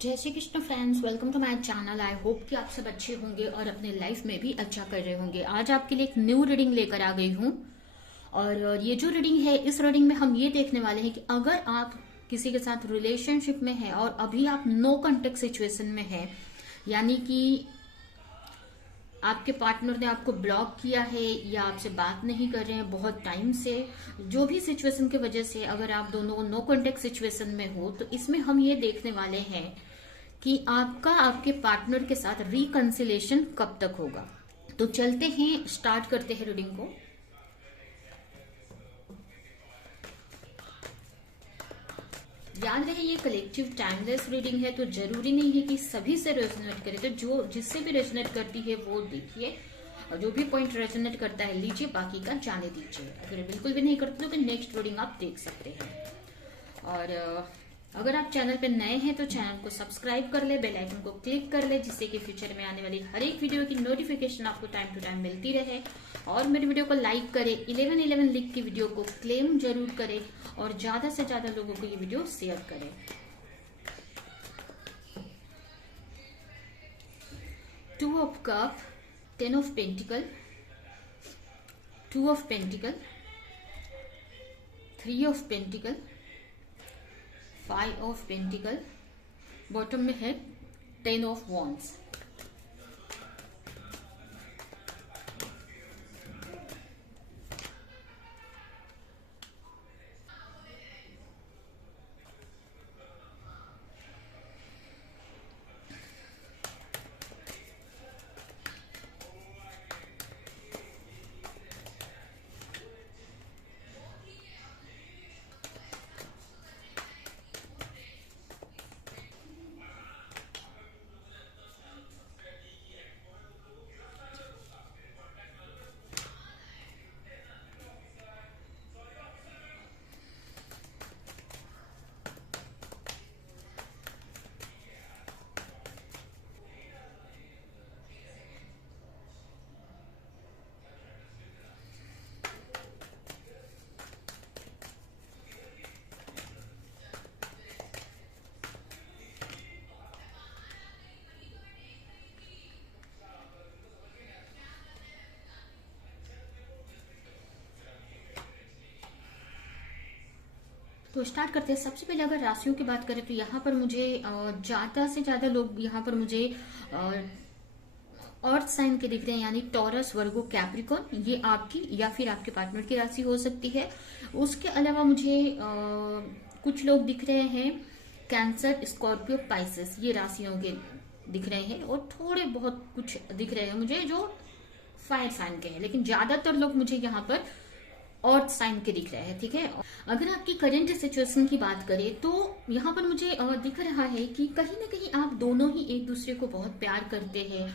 जय Shri Krishna friends, welcome to my channel. I hope कि आप सब अच्छे होंगे और अपने लाइफ में भी अच्छा कर रहे होंगे। आज आपके लिए एक न्यू रीडिंग लेकर आ गई हूँ। और ये जो रीडिंग है, इस रीडिंग में हम ये देखने वाले हैं कि अगर आप किसी के साथ रिलेशनशिप में हैं और अभी आप नो कांटेक्ट सिचुएशन में हैं, यानी कि आपके पार्टनर ने आपको ब्लॉक किया है या आपसे बात नहीं कर रहे हैं बहुत टाइम से, जो भी सिचुएशन की वजह से अगर आप दोनों नो कांटेक्ट सिचुएशन में हो, तो इसमें हम ये देखने वाले हैं कि आपका आपके पार्टनर के साथ रिकंसिलेशन कब तक होगा। तो चलते हैं, स्टार्ट करते हैं रीडिंग को। याद रहे, ये कलेक्टिव टाइमलेस रीडिंग है, तो जरूरी नहीं है कि सभी से रेजोनेट करे। तो जो जिससे भी रेजोनेट करती है वो देखिए, और जो भी पॉइंट रेजोनेट करता है लीजिए, बाकी का जाने दीजिए। अगर बिल्कुल भी नहीं करते तो फिर नेक्स्ट रीडिंग आप देख सकते हैं। और अगर आप चैनल पे नए हैं तो चैनल को सब्सक्राइब कर ले, बेल आइकन को क्लिक कर ले, जिससे कि फ्यूचर में आने वाली हर एक वीडियो की नोटिफिकेशन आपको टाइम टू टाइम मिलती रहे। और मेरी वीडियो को लाइक करें, 1111 लिख के वीडियो को क्लेम जरूर करें और ज्यादा से ज्यादा लोगों को ये वीडियो शेयर करें। Two of cup, 10 of pentacle, 2 of pentacle, 3 of pentacle, 5 of pentacle, bottom में है 10 ऑफ वॉन्ड्स। तो स्टार्ट करते हैं। सबसे पहले अगर राशियों की बात करें तो यहाँ पर मुझे ज्यादा से ज्यादा लोग यहाँ पर मुझे अर्थ साइन के दिख रहे हैं, यानी टॉरस, वर्गो, कैप्रिकॉर्न। ये आपकी या फिर आपके पार्टनर की राशि हो सकती है। उसके अलावा मुझे कुछ लोग दिख रहे हैं कैंसर, स्कॉर्पियो, पाइसेस, ये राशियों के दिख रहे हैं। और थोड़े बहुत कुछ दिख रहे हैं मुझे जो फायर साइन के हैं, लेकिन ज्यादातर लोग मुझे यहाँ पर अर्थ साइन के दिख रहे हैं। ठीक है, अगर आपकी करंट सिचुएशन की बात करें तो यहाँ पर मुझे दिख रहा है कि कहीं ना कहीं आप दोनों ही एक दूसरे को बहुत प्यार करते हैं,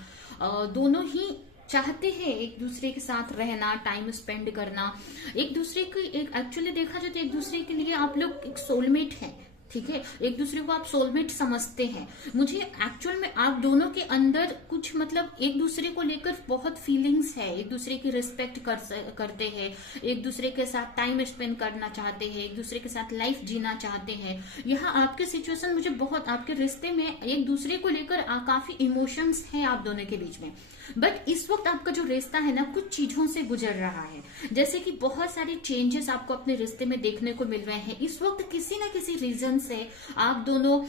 दोनों ही चाहते हैं एक दूसरे के साथ रहना, टाइम स्पेंड करना, एक दूसरे की एक एक्चुअली देखा जाए तो एक दूसरे के लिए आप लोग एक सोलमेट हैं। ठीक है, एक दूसरे को आप सोलमेट समझते हैं। मुझे एक्चुअल में आप दोनों के अंदर कुछ मतलब एक दूसरे को लेकर बहुत फीलिंग्स है, एक दूसरे की रिस्पेक्ट करते हैं, एक दूसरे के साथ टाइम स्पेंड करना चाहते हैं, एक दूसरे के साथ लाइफ जीना चाहते हैं। यहाँ आपके सिचुएशन मुझे बहुत, आपके रिश्ते में एक दूसरे को लेकर काफी इमोशंस हैं आप दोनों के बीच में। बट इस वक्त आपका जो रिश्ता है ना, कुछ चीजों से गुजर रहा है, जैसे कि बहुत सारे चेंजेस आपको अपने रिश्ते में देखने को मिल रहे हैं इस वक्त। किसी ना किसी रीजन से आप दोनों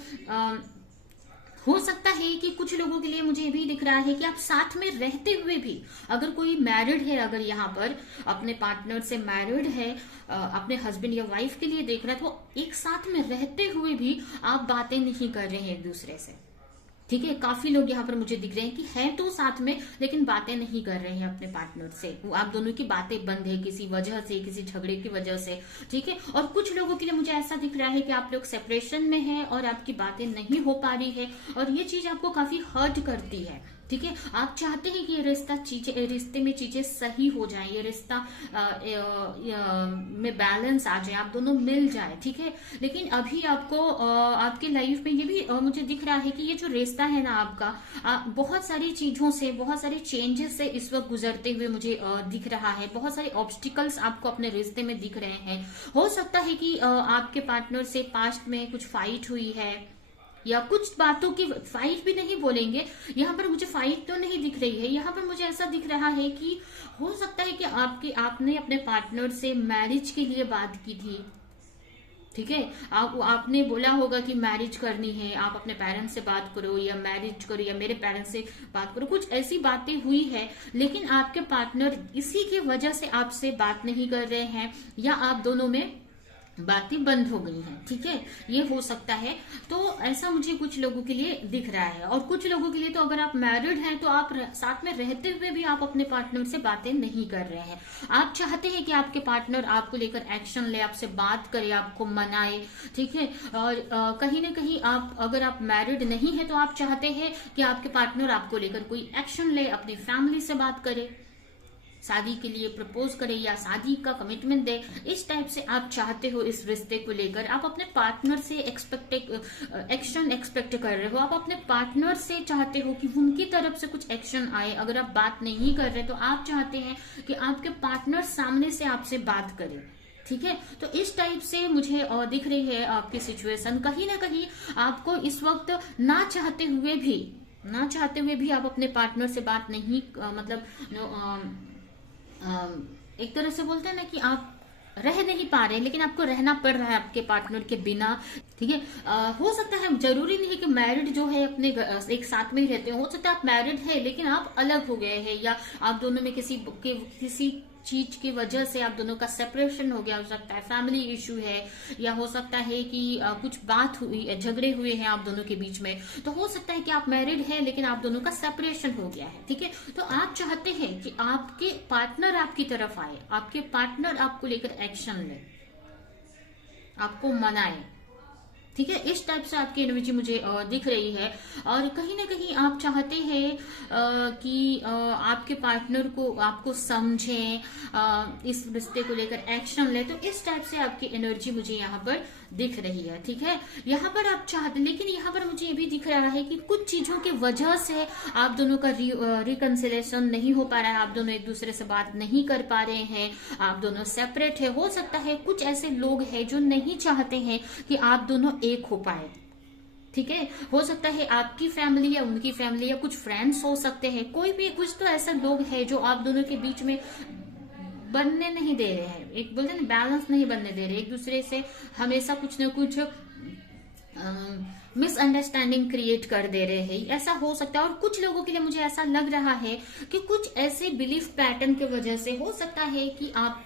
हो सकता है कि कुछ लोगों के लिए मुझे ये भी दिख रहा है कि आप साथ में रहते हुए भी, अगर कोई मैरिड है, अगर यहाँ पर अपने पार्टनर से मैरिड है, अपने हस्बैंड या वाइफ के लिए देख रहा है, तो एक साथ में रहते हुए भी आप बातें नहीं कर रहे हैं एक दूसरे से। ठीक है, काफी लोग यहाँ पर मुझे दिख रहे हैं कि हैं तो साथ में लेकिन बातें नहीं कर रहे हैं अपने पार्टनर से। आप दोनों की बातें बंद है किसी वजह से, किसी झगड़े की वजह से। ठीक है, और कुछ लोगों के लिए मुझे ऐसा दिख रहा है कि आप लोग सेपरेशन में हैं और आपकी बातें नहीं हो पा रही है, और ये चीज आपको काफी हर्ट करती है। ठीक है, आप चाहते हैं कि ये रिश्ते में चीजें सही हो जाएं, ये रिश्ता में बैलेंस आ जाए, आप दोनों मिल जाए। ठीक है, लेकिन अभी आपको आपके लाइफ में ये भी मुझे दिख रहा है कि ये जो रिश्ता है ना आपका, बहुत सारी चीजों से, बहुत सारे चेंजेस से इस वक्त गुजरते हुए मुझे दिख रहा है। बहुत सारे ऑब्स्टिकल्स आपको अपने रिश्ते में दिख रहे हैं। हो सकता है कि आपके पार्टनर से पास्ट में कुछ फाइट हुई है, या कुछ बातों की फाइट भी नहीं बोलेंगे। यहाँ पर मुझे फाइट तो नहीं दिख रही है, यहाँ पर मुझे ऐसा दिख रहा है कि हो सकता है कि आपने अपने पार्टनर से मैरिज के लिए बात की थी। ठीक है, आपने बोला होगा कि मैरिज करनी है, आप अपने पेरेंट्स से बात करो या मैरिज करो या मेरे पेरेंट्स से बात करो, कुछ ऐसी बातें हुई है। लेकिन आपके पार्टनर इसी की वजह से आपसे बात नहीं कर रहे हैं या आप दोनों में बातें बंद हो गई हैं। ठीक है, ये हो सकता है। तो ऐसा मुझे कुछ लोगों के लिए दिख रहा है। और कुछ लोगों के लिए तो अगर आप मैरिड हैं तो आप साथ में रहते हुए भी आप अपने पार्टनर से बातें नहीं कर रहे हैं। आप चाहते हैं कि आपके पार्टनर आपको लेकर एक्शन ले, आपसे बात करे, आपको मनाए। ठीक है, और कहीं ना कहीं आप अगर आप मैरिड नहीं है तो आप चाहते हैं कि आपके पार्टनर आपको लेकर कोई एक्शन ले, अपनी फैमिली से बात करे, शादी के लिए प्रपोज करे या शादी का कमिटमेंट दे। इस टाइप से आप चाहते हो इस रिश्ते को लेकर। आप अपने पार्टनर से एक्शन एक्सपेक्ट कर रहे हो। आप अपने पार्टनर से चाहते हो कि उनकी तरफ से कुछ एक्शन आए। अगर आप बात नहीं कर रहे तो आप चाहते हैं कि आपके पार्टनर सामने से आपसे बात करे। ठीक है, तो इस टाइप से मुझे दिख रही है आपकी सिचुएशन। कहीं ना कहीं आपको इस वक्त ना चाहते हुए भी आप अपने पार्टनर से बात नहीं एक तरह से बोलते हैं ना कि आप रह नहीं पा रहे, लेकिन आपको रहना पड़ रहा है आपके पार्टनर के बिना। ठीक है, हो सकता है, जरूरी नहीं है कि मैरिड जो है अपने एक साथ में ही रहते हो सकता है आप मैरिड है लेकिन आप अलग हो गए हैं, या आप दोनों में किसी चीज की वजह से आप दोनों का सेपरेशन हो गया। हो सकता है फैमिली इशू है, या हो सकता है कि कुछ बात हुई, झगड़े हुए हैं आप दोनों के बीच में। तो हो सकता है कि आप मैरिड हैं लेकिन आप दोनों का सेपरेशन हो गया है। ठीक है, तो आप चाहते हैं कि आपके पार्टनर आपकी तरफ आए, आपके पार्टनर आपको लेकर एक्शन ले, आपको मनाए। ठीक है, इस टाइप से आपकी एनर्जी मुझे दिख रही है। और कहीं ना कहीं आप चाहते हैं कि आपके पार्टनर को आपको समझें, इस रिश्ते को लेकर एक्शन ले। तो इस टाइप से आपकी एनर्जी मुझे यहाँ पर दिख रही है। ठीक है, यहाँ पर आप चाहते, लेकिन यहाँ पर मुझे ये भी दिख रहा है कि कुछ चीजों की वजह से आप दोनों का रिकंसिलेशन नहीं हो पा रहा है। आप दोनों एक दूसरे से बात नहीं कर पा रहे हैं, आप दोनों सेपरेट है। हो सकता है कुछ ऐसे लोग हैं जो नहीं चाहते हैं कि आप दोनों एक हो पाए। ठीक है, हो सकता है आपकी फैमिली या उनकी फैमिली या कुछ फ्रेंड्स हो सकते हैं, कोई भी कुछ तो ऐसा लोग हैं जो आप दोनों के बीच में बनने नहीं दे रहे हैं, एक बोलते हैं बैलेंस नहीं बनने दे रहे, एक दूसरे से हमेशा कुछ न कुछ मिसअंडरस्टैंडिंग क्रिएट कर दे रहे हैं। ऐसा हो सकता है। और कुछ लोगों के लिए मुझे ऐसा लग रहा है कि कुछ ऐसे बिलीफ पैटर्न की वजह से हो सकता है कि आप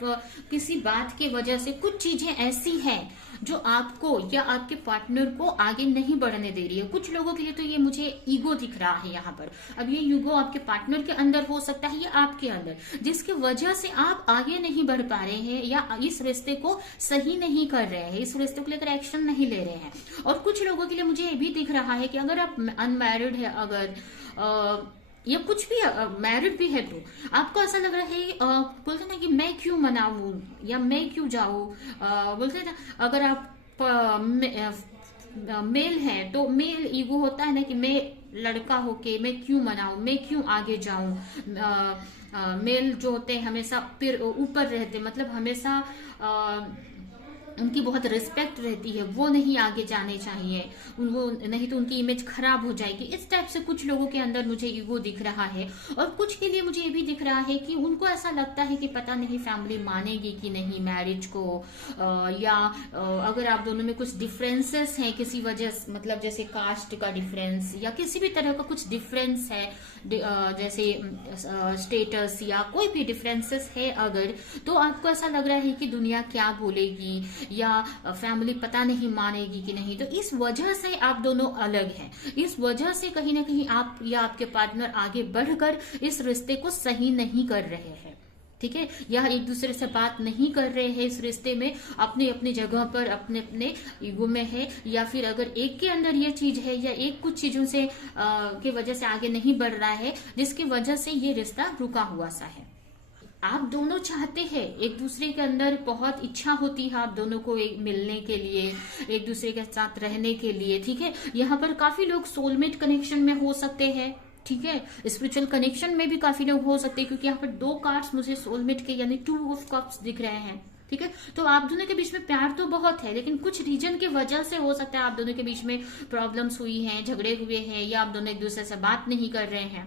किसी बात की वजह से कुछ चीजें ऐसी हैं जो आपको या आपके पार्टनर को आगे नहीं बढ़ने दे रही है। कुछ लोगों के लिए तो ये मुझे ईगो दिख रहा है यहाँ पर। अब ये ईगो आपके पार्टनर के अंदर हो सकता है या आपके अंदर, जिसकी वजह से आप आगे नहीं बढ़ पा रहे हैं या इस रिश्ते को सही नहीं कर रहे हैं, इस रिश्ते को लेकर एक्शन नहीं ले रहे हैं। और कुछ लोगों के लिए मुझे ये भी दिख रहा है कि अगर आप अनमैरिड है, अगर या कुछ भी मैरिड भी है, तो आपको ऐसा लग रहा है, बोलते ना कि मैं क्यों मनाऊं या मैं क्यों जाऊं, बोलते ना अगर आप मेल है तो मेल ईगो होता है ना कि मैं लड़का होके मैं क्यों मनाऊं, मैं क्यों आगे जाऊं। मेल जो होते हैं हमेशा फिर ऊपर रहते, मतलब हमेशा उनकी बहुत रिस्पेक्ट रहती है, वो नहीं आगे जाने चाहिए, वो नहीं तो उनकी इमेज खराब हो जाएगी। इस टाइप से कुछ लोगों के अंदर मुझे ईगो दिख रहा है। और कुछ के लिए मुझे ये भी दिख रहा है कि उनको ऐसा लगता है कि पता नहीं फैमिली मानेगी कि नहीं मैरिज को, या अगर आप दोनों में कुछ डिफरेंसेस हैं किसी वजह से, मतलब जैसे कास्ट का डिफरेंस या किसी भी तरह का कुछ डिफरेंस है, जैसे स्टेटस या कोई भी डिफरेंसेस है अगर, तो आपको ऐसा लग रहा है कि दुनिया क्या बोलेगी या फैमिली पता नहीं मानेगी कि नहीं। तो इस वजह से आप दोनों अलग हैं। इस वजह से कहीं ना कहीं आप या आपके पार्टनर आगे बढ़कर इस रिश्ते को सही नहीं कर रहे हैं। ठीक है, या एक दूसरे से बात नहीं कर रहे हैं इस रिश्ते में, अपने अपनी जगह पर अपने अपने ईगो में है, या फिर अगर एक के अंदर ये चीज है या एक कुछ चीजों से की वजह से आगे नहीं बढ़ रहा है, जिसकी वजह से ये रिश्ता रुका हुआ सा है। आप दोनों चाहते हैं, एक दूसरे के अंदर बहुत इच्छा होती है आप दोनों को एक मिलने के लिए, एक दूसरे के साथ रहने के लिए। ठीक है, यहाँ पर काफी लोग सोलमेट कनेक्शन में हो सकते हैं। ठीक है, स्पिरिचुअल कनेक्शन में भी काफी लोग हो सकते हैं, क्योंकि यहाँ पर 2 कार्ड्स मुझे सोलमेट के यानी 2 ऑफ कप्स दिख रहे हैं। ठीक है। तो आप दोनों के बीच में प्यार तो बहुत है, लेकिन कुछ रीजन की वजह से हो सकता है आप दोनों के बीच में प्रॉब्लम्स हुई हैं, झगड़े हुए हैं, या आप दोनों एक दूसरे से बात नहीं कर रहे हैं।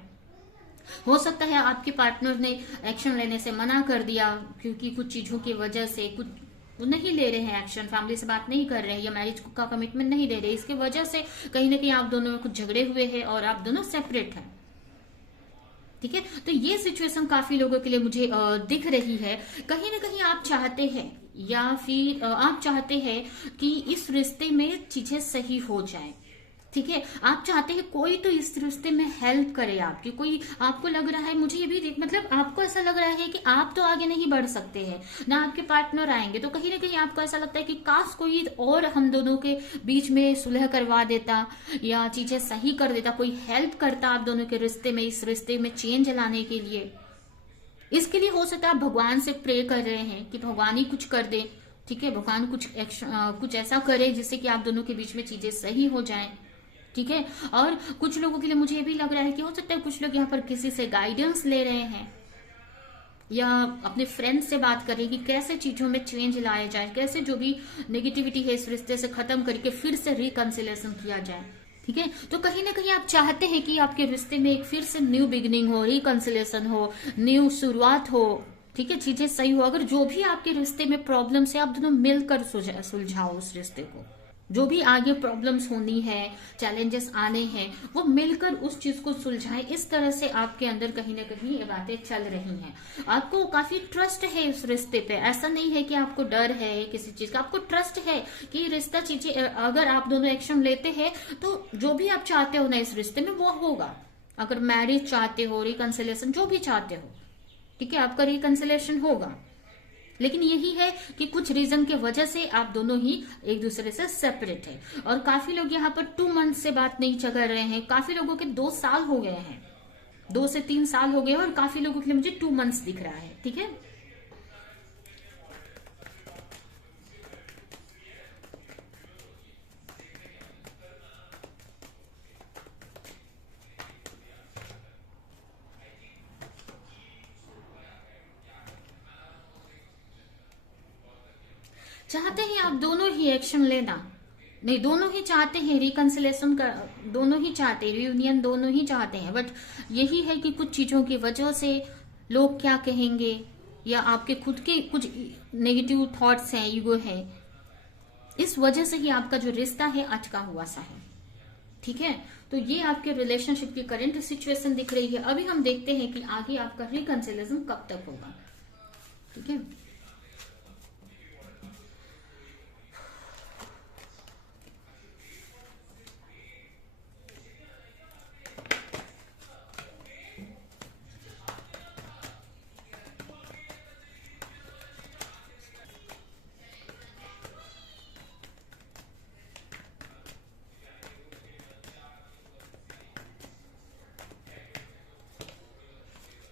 हो सकता है आपके पार्टनर ने एक्शन लेने से मना कर दिया, क्योंकि कुछ चीजों की वजह से कुछ वो नहीं ले रहे हैं एक्शन, फैमिली से बात नहीं कर रहे हैं, या मैरिज का कमिटमेंट नहीं दे रहे, इसकी वजह से कहीं ना कहीं आप दोनों में कुछ झगड़े हुए हैं और आप दोनों सेपरेट हैं। ठीक है। तो ये सिचुएशन काफी लोगों के लिए मुझे दिख रही है। कहीं ना कहीं आप चाहते हैं, या फिर आप चाहते हैं कि इस रिश्ते में चीजें सही हो जाए। ठीक है। आप चाहते हैं कोई तो इस रिश्ते में हेल्प करे आपकी, कोई आपको लग रहा है, मुझे ये भी मतलब आपको ऐसा लग रहा है कि आप तो आगे नहीं बढ़ सकते हैं, ना आपके पार्टनर आएंगे, तो कहीं ना कहीं आपको ऐसा लगता है कि काश कोई और हम दोनों के बीच में सुलह करवा देता या चीजें सही कर देता, कोई हेल्प करता आप दोनों के रिश्ते में, इस रिश्ते में चेंज लाने के लिए। इसके लिए हो सकता है आप भगवान से प्रे कर रहे हैं कि भगवान ही कुछ कर दे। ठीक है। भगवान कुछ ऐसा करे जिससे कि आप दोनों के बीच में चीजें सही हो जाएं। ठीक है। और कुछ लोगों के लिए मुझे ये भी लग रहा है कि हो सकता है कुछ लोग यहाँ पर किसी से गाइडेंस ले रहे हैं, या अपने फ्रेंड से बात करें कि कैसे चीजों में चेंज लाया जाए, कैसे जो भी नेगेटिविटी है इस रिश्ते से खत्म करके फिर से रिकंसिलेशन किया जाए। ठीक है। तो कहीं ना कहीं आप चाहते हैं कि आपके रिश्ते में एक फिर से न्यू बिगिनिंग हो, रिकंसिलेशन हो, न्यू शुरुआत हो। ठीक है। चीजें सही हो। अगर जो भी आपके रिश्ते में प्रॉब्लम है, आप दोनों मिलकर सुलझाओ उस रिश्ते को। जो भी आगे प्रॉब्लम्स होनी है, चैलेंजेस आने हैं, वो मिलकर उस चीज को सुलझाएं। इस तरह से आपके अंदर कहीं ना कहीं ये बातें चल रही हैं। आपको काफी ट्रस्ट है इस रिश्ते पे, ऐसा नहीं है कि आपको डर है किसी चीज का, आपको ट्रस्ट है कि रिश्ता चीजें, अगर आप दोनों एक्शन लेते हैं तो जो भी आप चाहते हो ना इस रिश्ते में वो होगा। अगर मैरिज चाहते हो, रिकंसिलेशन जो भी चाहते हो, ठीक है, आपका रिकंसिलेशन होगा। लेकिन यही है कि कुछ रीजन के वजह से आप दोनों ही एक दूसरे से सेपरेट है। और काफी लोग यहाँ पर 2 मंथ से बात नहीं कर रहे हैं, काफी लोगों के 2 साल हो गए हैं, 2 से 3 साल हो गए, और काफी लोगों के लिए मुझे 2 मंथ्स दिख रहा है। ठीक है। चाहते हैं आप दोनों ही एक्शन लेना, नहीं दोनों ही चाहते हैं रिकंसिलेशन का, दोनों ही चाहते हैं रियूनियन, दोनों ही चाहते हैं, बट यही है कि कुछ चीजों की वजह से लोग क्या कहेंगे, या आपके खुद के कुछ नेगेटिव थॉट्स हैं, ईगो है, इस वजह से ही आपका जो रिश्ता है अटका हुआ सा है। ठीक है। तो ये आपके रिलेशनशिप की करंट सिचुएशन दिख रही है। अभी हम देखते हैं कि आगे आपका रिकंसिलेशन कब तक होगा। ठीक है।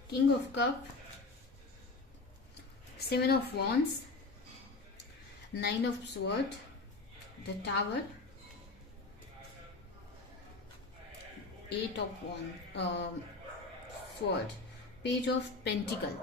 King of Cup, 7 of Wands, 9 of Swords, the Tower, 8 of Swords, Page of Pentacle.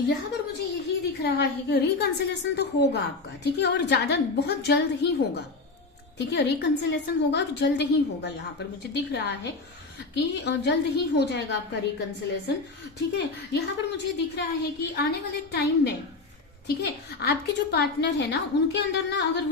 यहाँ पर मुझे यही दिख रहा है कि रिकंसिलेशन तो होगा आपका, ठीक है, और ज्यादा बहुत जल्द ही होगा, ठीक है, रिकंसिलेशन होगा और जल्द ही होगा। यहाँ पर मुझे दिख रहा है कि जल्द ही हो जाएगा आपका रिकंसिलेशन, ठीक है। यहाँ पर मुझे दिख रहा है कि आने वाले टाइम में, ठीक है, आपके जो पार्टनर है ना, उनके अंदर ना अगर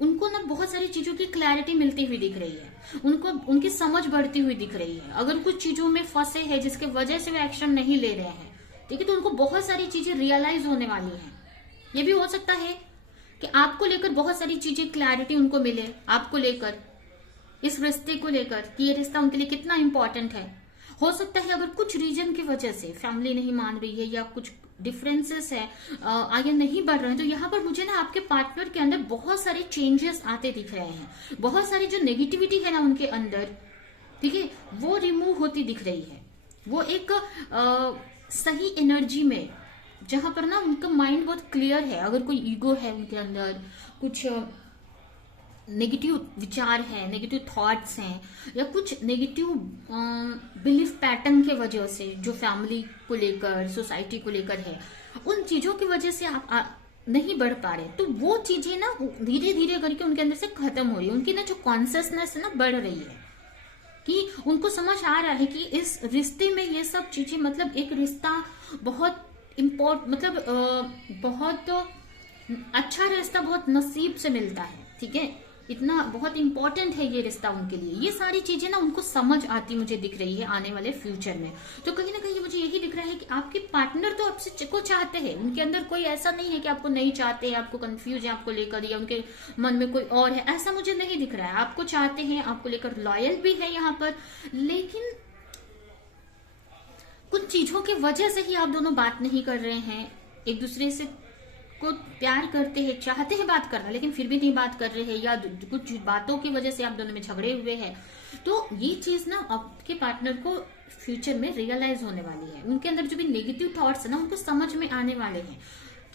उनको ना बहुत सारी चीजों की क्लैरिटी मिलती हुई दिख रही है, उनको उनकी समझ बढ़ती हुई दिख रही है। अगर कुछ चीजों में फंसे हैं जिसके वजह से वो एक्शन नहीं ले रहे हैं, ठीक है, तो उनको बहुत सारी चीजें रियलाइज होने वाली हैं। ये भी हो सकता है कि आपको लेकर बहुत सारी चीजें क्लैरिटी उनको मिले, आपको लेकर, इस रिश्ते को लेकर कि ये रिश्ता उनके लिए कितना इंपॉर्टेंट है। हो सकता है अगर कुछ रीजन की वजह से फैमिली नहीं मान रही है या कुछ डिफरेंसेस है, आगे नहीं बढ़ रहे हैं, तो यहाँ पर मुझे ना आपके पार्टनर के अंदर बहुत सारे चेंजेस आते दिख रहे हैं। बहुत सारी जो नेगेटिविटी है ना उनके अंदर, ठीक है, वो रिमूव होती दिख रही है। वो एक सही एनर्जी में, जहां पर ना उनका माइंड बहुत क्लियर है। अगर कोई ईगो है उनके अंदर, कुछ नेगेटिव विचार है, नेगेटिव थॉट्स हैं, या कुछ नेगेटिव बिलीफ पैटर्न के वजह से जो फैमिली को लेकर, सोसाइटी को लेकर है, उन चीजों की वजह से आप नहीं बढ़ पा रहे, तो वो चीजें ना धीरे धीरे करके उनके अंदर से खत्म हो रही है। उनकी ना जो कॉन्सियसनेस है ना बढ़ रही है, कि उनको समझ आ रहा है कि इस रिश्ते में ये सब चीजें, मतलब एक रिश्ता बहुत बहुत अच्छा रिश्ता बहुत नसीब से मिलता है, ठीक है, इतना बहुत इंपॉर्टेंट है ये रिश्ता उनके लिए। ये सारी चीजें ना उनको समझ आती मुझे दिख रही है आने वाले फ्यूचर में। तो कहीं ना कहीं मुझे यही दिख रहा है कि आपके पार्टनर तो आपसे को चाहते हैं, उनके अंदर कोई ऐसा नहीं है कि आपको नहीं चाहते, आपको कंफ्यूज है आपको लेकर, या उनके मन में कोई और है, ऐसा मुझे नहीं दिख रहा है। आपको चाहते हैं, आपको लेकर लॉयल भी है यहाँ पर, लेकिन कुछ चीजों की वजह से ही आप दोनों बात नहीं कर रहे हैं। एक दूसरे से को प्यार करते हैं, चाहते हैं बात करना, लेकिन फिर भी नहीं बात कर रहे हैं, या कुछ बातों की वजह से आप दोनों में झगड़े हुए हैं। तो ये चीज ना आपके पार्टनर को फ्यूचर में रियलाइज होने वाली है। उनके अंदर जो भी नेगेटिव थॉट्स है ना, उनको समझ में आने वाले हैं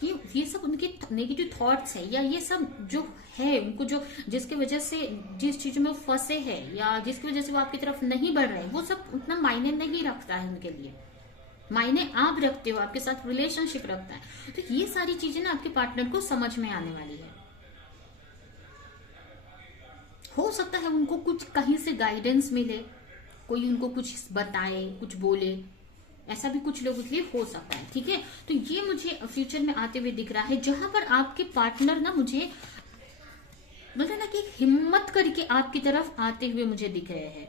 कि ये सब उनके नेगेटिव थॉट्स है, या ये सब जो है उनको, जो जिसकी वजह से जिस चीज में वो फंसे है, या जिसकी वजह से वो आपकी तरफ नहीं बढ़ रहे, वो सब उतना मायने नहीं रखता है उनके लिए। मायने आप रखते हो, आपके साथ रिलेशनशिप रखता है। तो ये सारी चीजें ना आपके पार्टनर को समझ में आने वाली है। हो सकता है उनको कुछ कहीं से गाइडेंस मिले, कोई उनको कुछ बताए, कुछ बोले, ऐसा भी कुछ लोगों के लिए हो सकता है, ठीक है। तो ये मुझे फ्यूचर में आते हुए दिख रहा है, जहां पर आपके पार्टनर ना मुझे मतलब ना कि हिम्मत करके आपकी तरफ आते हुए मुझे दिख रहे हैं।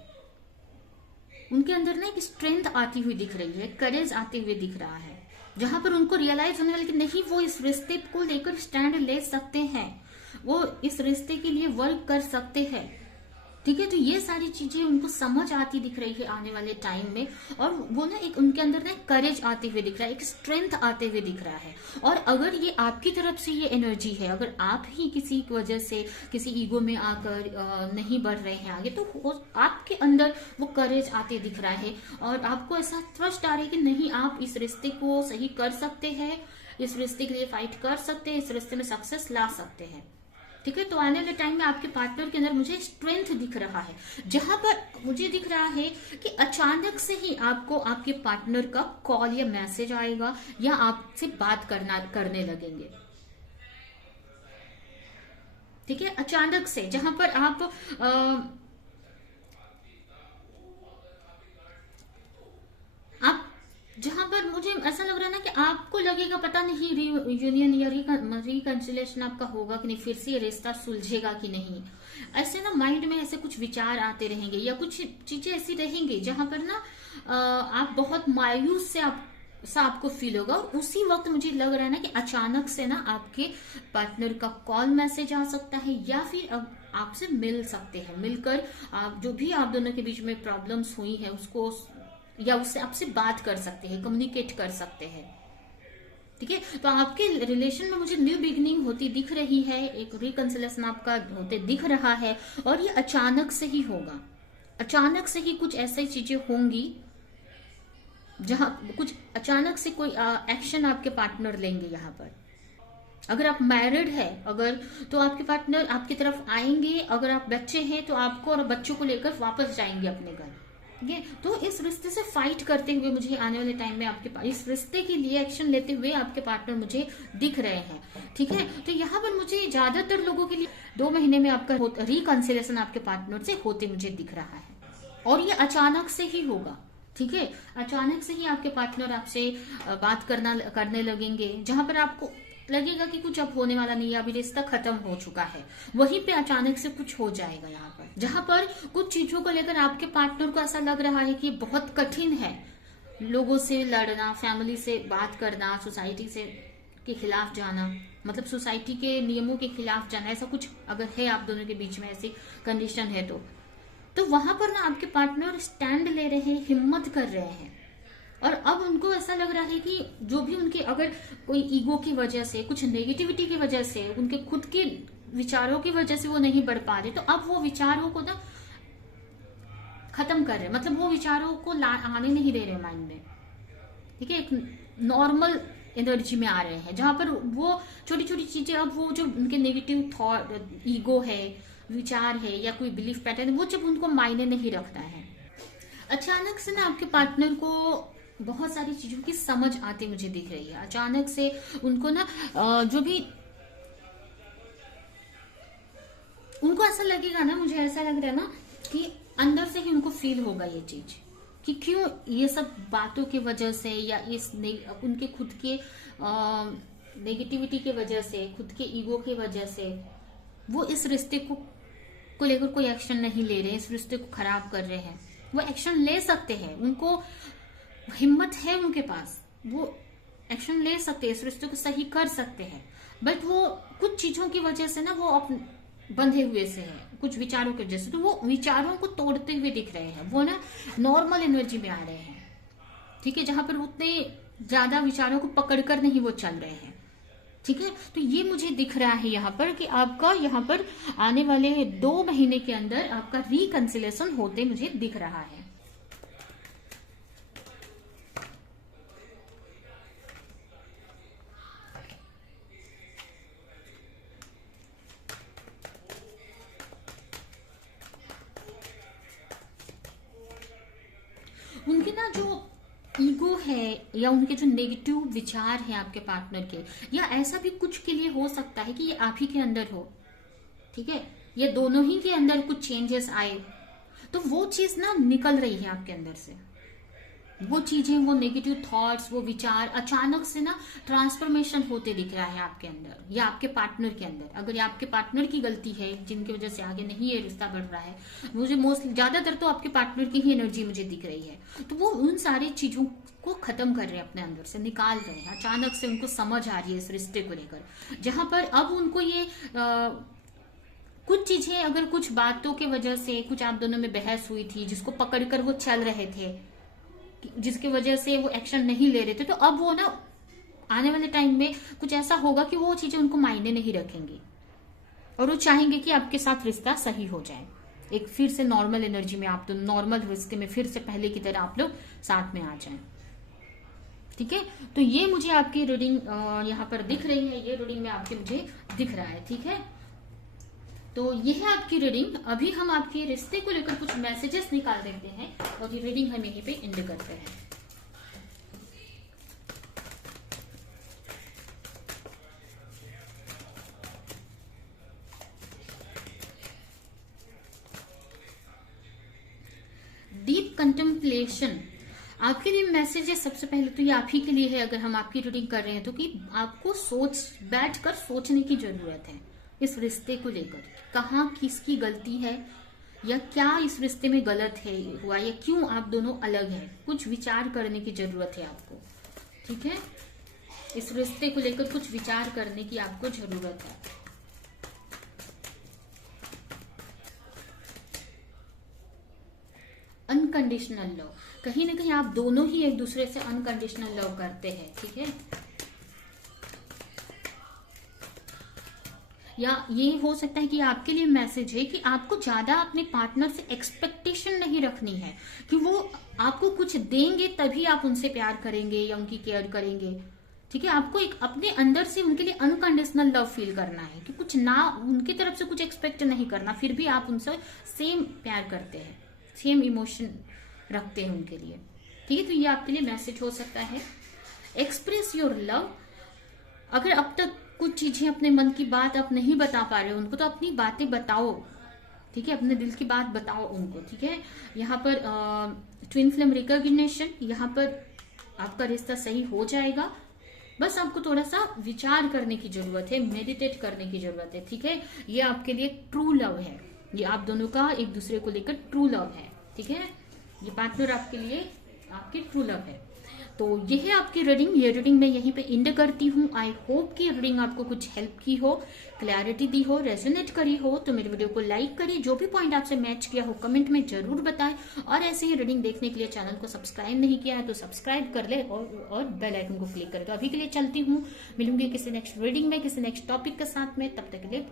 उनके अंदर ना एक स्ट्रेंथ आती हुई दिख रही है, करेज आते हुए दिख रहा है, जहां पर उनको रियलाइज होने वाला कि नहीं, वो इस रिश्ते को लेकर स्टैंड ले सकते हैं, वो इस रिश्ते के लिए वर्क कर सकते हैं, ठीक है। तो ये सारी चीजें उनको समझ आती दिख रही है आने वाले टाइम में, और वो ना एक उनके अंदर ना करेज आते हुए दिख रहा है, एक स्ट्रेंथ आते हुए दिख रहा है। और अगर ये आपकी तरफ से ये एनर्जी है, अगर आप ही किसी की वजह से किसी ईगो में आकर नहीं बढ़ रहे हैं आगे, तो आपके अंदर वो करेज आते दिख रहा है, और आपको ऐसा ट्रस्ट आ रहा है कि नहीं, आप इस रिश्ते को सही कर सकते हैं, इस रिश्ते के लिए फाइट कर सकते हैं, इस रिश्ते में सक्सेस ला सकते हैं, ठीक है। तो आने वाले टाइम में आपके पार्टनर के अंदर मुझे स्ट्रेंथ दिख रहा है, जहां पर मुझे दिख रहा है कि अचानक से ही आपको आपके पार्टनर का कॉल या मैसेज आएगा, या आपसे बात करने लगेंगे, ठीक है, अचानक से, जहां पर आप जहां पर मुझे ऐसा लग रहा है ना कि आपको लगेगा पता नहीं यूनियन या रिकंसिलेशन आपका होगा कि नहीं, फिर से ये रिश्ता सुलझेगा कि नहीं। ऐसे ना माइंड में ऐसे कुछ विचार आते रहेंगे, या कुछ चीजें ऐसी रहेंगी जहां पर ना आप बहुत मायूस से आपको फील होगा। और उसी वक्त मुझे लग रहा है ना कि अचानक से ना आपके पार्टनर का कॉल मैसेज आ सकता है, या फिर आपसे मिल सकते हैं, मिलकर आप जो भी आप दोनों के बीच में प्रॉब्लम्स हुई है उसको, या उससे आपसे बात कर सकते हैं, कम्युनिकेट कर सकते हैं, ठीक है। तो आपके रिलेशन में मुझे न्यू बिगिनिंग होती दिख रही है, एक रिकंसिलेशन आपका होते दिख रहा है, और ये अचानक से ही होगा। अचानक से ही कुछ ऐसी चीजें होंगी जहां कुछ अचानक से कोई एक्शन आपके पार्टनर लेंगे। यहाँ पर अगर आप मैरिड है, अगर तो आपके पार्टनर आपकी तरफ आएंगे, अगर आप बच्चे हैं तो आपको और बच्चों को लेकर वापस जाएंगे अपने घर, ठीक है। तो इस रिश्ते से फाइट करते हुए मुझे आने वाले टाइम में आपके पास इस रिश्ते के लिए एक्शन लेते हुए आपके पार्टनर मुझे दिख रहे हैं, ठीक है। तो यहाँ पर मुझे ज्यादातर लोगों के लिए 2 महीने में आपका रिकंसिलिएशन आपके पार्टनर से होते मुझे दिख रहा है, और ये अचानक से ही होगा, ठीक है। अचानक से ही आपके पार्टनर आपसे बात करने लगेंगे, जहां पर आपको लगेगा कि कुछ अब होने वाला नहीं है, अभी रिश्ता खत्म हो चुका है, वहीं पे अचानक से कुछ हो जाएगा यहाँ पर, जहां पर कुछ चीजों को लेकर आपके पार्टनर को ऐसा लग रहा है कि बहुत कठिन है लोगों से लड़ना, फैमिली से बात करना, सोसाइटी से के खिलाफ जाना, मतलब सोसाइटी के नियमों के खिलाफ जाना, ऐसा कुछ अगर है आप दोनों के बीच में ऐसी कंडीशन है तो वहां पर ना आपके पार्टनर स्टैंड ले रहे हैं, हिम्मत कर रहे हैं, और अब उनको ऐसा लग रहा है कि जो भी उनके अगर कोई ईगो की वजह से, कुछ नेगेटिविटी की वजह से, उनके खुद के विचारों की वजह से वो नहीं बढ़ पा रहे, तो अब वो विचारों को ना खत्म कर रहे, मतलब वो विचारों को आने नहीं दे रहे माइंड में, ठीक है। एक नॉर्मल एनर्जी में आ रहे हैं, जहां पर वो छोटी छोटी चीजें, अब वो जो उनके नेगेटिव थॉट, ईगो है, विचार है, या कोई बिलीफ पैटर्न है, वो जब उनको मायने नहीं रखता है, अचानक से ना आपके पार्टनर को बहुत सारी चीजों की समझ आती मुझे दिख रही है। अचानक से उनको ना जो भी उनको ऐसा लगेगा ना, मुझे ऐसा लग रहा है ना कि अंदर से ही उनको फील होगा ये चीज कि क्यों ये सब बातों की वजह से, या इस उनके खुद के नेगेटिविटी की वजह से, खुद के ईगो की वजह से वो इस रिश्ते को लेकर कोई एक्शन नहीं ले रहे, इस रिश्ते को खराब कर रहे हैं। वो एक्शन ले सकते हैं, उनको हिम्मत है उनके पास, वो एक्शन ले सकते हैं, इस रिश्ते को सही कर सकते हैं, बट वो कुछ चीजों की वजह से ना वो बंधे हुए से है, कुछ विचारों की वजह से, तो वो विचारों को तोड़ते हुए दिख रहे हैं, वो ना नॉर्मल एनर्जी में आ रहे हैं, ठीक है, जहां पर उतने ज्यादा विचारों को पकड़कर नहीं वो चल रहे हैं, ठीक है। तो ये मुझे दिख रहा है यहाँ पर कि आपका यहाँ पर आने वाले 2 महीने के अंदर आपका रिकंसिलेशन होते मुझे दिख रहा है। उनके ना जो ईगो है, या उनके जो नेगेटिव विचार हैं आपके पार्टनर के, या ऐसा भी कुछ के लिए हो सकता है कि ये आप ही के अंदर हो, ठीक है, ये दोनों ही के अंदर कुछ चेंजेस आए, तो वो चीज ना निकल रही है आपके अंदर से, वो चीजें, वो नेगेटिव थॉट्स, वो विचार अचानक से ना ट्रांसफॉर्मेशन होते दिख रहा है आपके अंदर या आपके पार्टनर के अंदर। अगर ये आपके पार्टनर की गलती है जिनकी वजह से आगे नहीं ये रिश्ता बढ़ रहा है, मुझे मोस्टली ज्यादातर तो आपके पार्टनर की ही एनर्जी मुझे दिख रही है, तो वो उन सारी चीजों को खत्म कर रहे हैं, अपने अंदर से निकाल रहे हैं। अचानक से उनको समझ आ रही है इस रिश्ते को लेकर, जहां पर अब उनको ये कुछ चीजें, अगर कुछ बातों की वजह से कुछ आप दोनों में बहस हुई थी, जिसको पकड़कर वो चल रहे थे, जिसकी वजह से वो एक्शन नहीं ले रहे थे, तो अब वो ना आने वाले टाइम में कुछ ऐसा होगा कि वो चीजें उनको मायने नहीं रखेंगी, और वो चाहेंगे कि आपके साथ रिश्ता सही हो जाए, एक फिर से नॉर्मल एनर्जी में, आप तो नॉर्मल रिश्ते में फिर से पहले की तरह आप लोग साथ में आ जाएं, ठीक है। तो ये मुझे आपकी रीडिंग यहाँ पर दिख रही है, ये रीडिंग में आपके मुझे दिख रहा है, ठीक है। तो ये है आपकी रीडिंग। अभी हम आपके रिश्ते को लेकर कुछ मैसेजेस निकाल देते हैं और ये रीडिंग हम यहीं पे एंड करते हैं। डीप कंटेम्पलेशन आपके लिए मैसेज है। सबसे पहले तो ये आप ही के लिए है, अगर हम आपकी रीडिंग कर रहे हैं तो, कि आपको बैठकर सोचने की जरूरत है इस रिश्ते को लेकर, कहाँ किसकी गलती है, या क्या इस रिश्ते में गलत है हुआ, या क्यों आप दोनों अलग हैं, कुछ विचार करने की जरूरत है आपको, ठीक है। इस रिश्ते को लेकर कुछ विचार करने की आपको जरूरत है। अनकंडीशनल लव, कहीं ना कहीं आप दोनों ही एक दूसरे से अनकंडीशनल लव करते हैं, ठीक है। या ये हो सकता है कि आपके लिए मैसेज है कि आपको ज्यादा अपने पार्टनर से एक्सपेक्टेशन नहीं रखनी है कि वो आपको कुछ देंगे तभी आप उनसे प्यार करेंगे या उनकी केयर करेंगे, ठीक है। आपको एक अपने अंदर से उनके लिए अनकंडीशनल लव फील करना है, कि कुछ ना, उनकी तरफ से कुछ एक्सपेक्ट नहीं करना, फिर भी आप उनसे सेम प्यार करते हैं, सेम इमोशन रखते हैं उनके लिए। ठीक है, तो ये आपके लिए मैसेज हो सकता है। Express your love. अगर अब तक कुछ चीजें अपने मन की बात आप नहीं बता पा रहे हो उनको, तो अपनी बातें बताओ। ठीक है, अपने दिल की बात बताओ उनको। ठीक है, यहाँ पर ट्विन फ्लेम रिकॉग्निशन, यहाँ पर आपका रिश्ता सही हो जाएगा। बस आपको थोड़ा सा विचार करने की जरूरत है, मेडिटेट करने की जरूरत है। ठीक है, ये आपके लिए ट्रू लव है, ये आप दोनों का एक दूसरे को लेकर ट्रू लव है। ठीक है, ये पार्टनर आपके लिए आपकी ट्रू लव है। तो ये है आपकी रीडिंग। ये रीडिंग मैं यहीं पे एंड करती हूँ। आई होप कि रीडिंग आपको कुछ हेल्प की हो, क्लैरिटी दी हो, रेजोनेट करी हो। तो मेरे वीडियो को लाइक करिए, जो भी पॉइंट आपसे मैच किया हो कमेंट में जरूर बताएं। और ऐसे ही रीडिंग देखने के लिए चैनल को सब्सक्राइब नहीं किया है तो सब्सक्राइब कर ले और बेल आइकन को क्लिक करें। तो अभी के लिए चलती हूँ, मिलूंगी किसी नेक्स्ट रीडिंग में, किसी नेक्स्ट टॉपिक के साथ में। तब तक के लिए